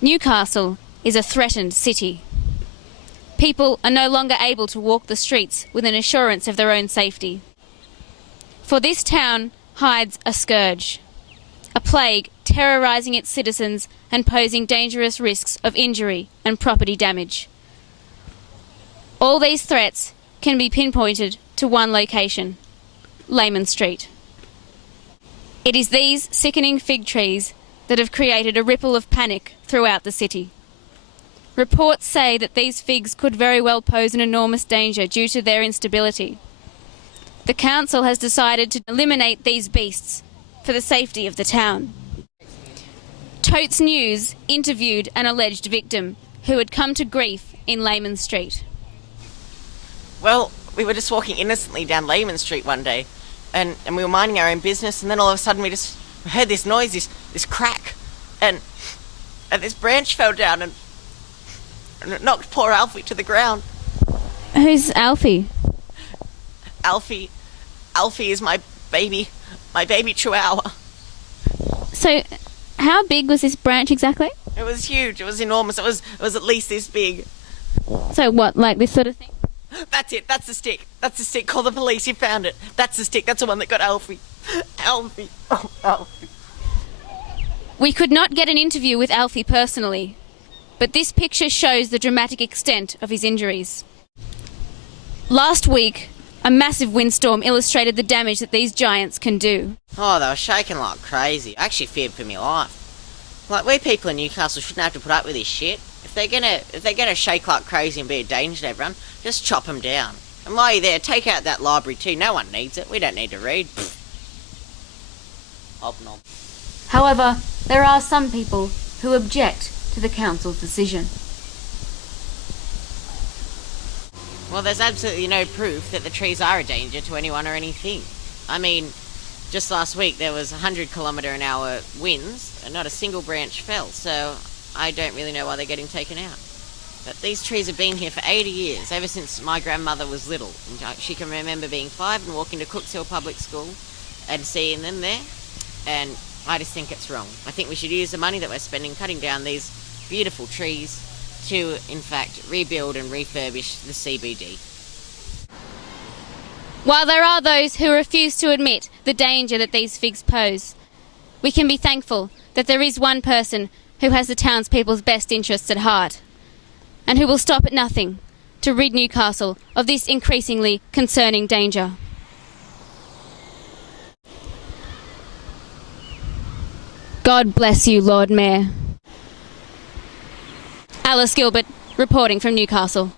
Newcastle is a threatened city. People are no longer able to walk the streets with an assurance of their own safety. For this town hides a scourge, a plague terrorising its citizens and posing dangerous risks of injury and property damage. All these threats can be pinpointed to one location, Laman Street. It is these sickening fig trees that have created a ripple of panic throughout the city. Reports say that these figs could very well pose an enormous danger due to their instability. The council has decided to eliminate these beasts for the safety of the town. Totes News interviewed an alleged victim who had come to grief in Laman Street. Well, we were just walking innocently down Laman Street one day, and we were minding our own business, and then all of a sudden we just heard this noise, this crack, and this branch fell down and it knocked poor Alfie to the ground. Who's Alfie? Alfie is my baby chihuahua. So, how big was this branch exactly? It was huge. It was enormous. It was at least this big. So what, like this sort of thing? That's it. That's the stick. That's the stick. Call the police. You found it. That's the stick. That's the one that got Alfie. Alfie. Oh, Alfie. We could not get an interview with Alfie personally, but this picture shows the dramatic extent of his injuries. Last week, a massive windstorm illustrated the damage that these giants can do. Oh, they were shaking like crazy. I actually feared for my life. Like, we people in Newcastle shouldn't have to put up with this shit. If they're gonna shake like crazy and be a danger to everyone, just chop them down. And while you're there, take out that library too. No one needs it. We don't need to read. Hobnob. However, there are some people who object to the council's decision. Well, there's absolutely no proof that the trees are a danger to anyone or anything. I mean, just last week there was 100km/h winds and not a single branch fell, so I don't really know why they're getting taken out. But these trees have been here for 80 years, ever since my grandmother was little. And she can remember being 5 and walking to Cooks Hill Public School and seeing them there, and I just think it's wrong. I think we should use the money that we're spending cutting down these beautiful trees to, in fact, rebuild and refurbish the CBD. While there are those who refuse to admit the danger that these figs pose, we can be thankful that there is one person who has the townspeople's best interests at heart, and who will stop at nothing to rid Newcastle of this increasingly concerning danger. God bless you, Lord Mayor. Alice Gilbert, reporting from Newcastle.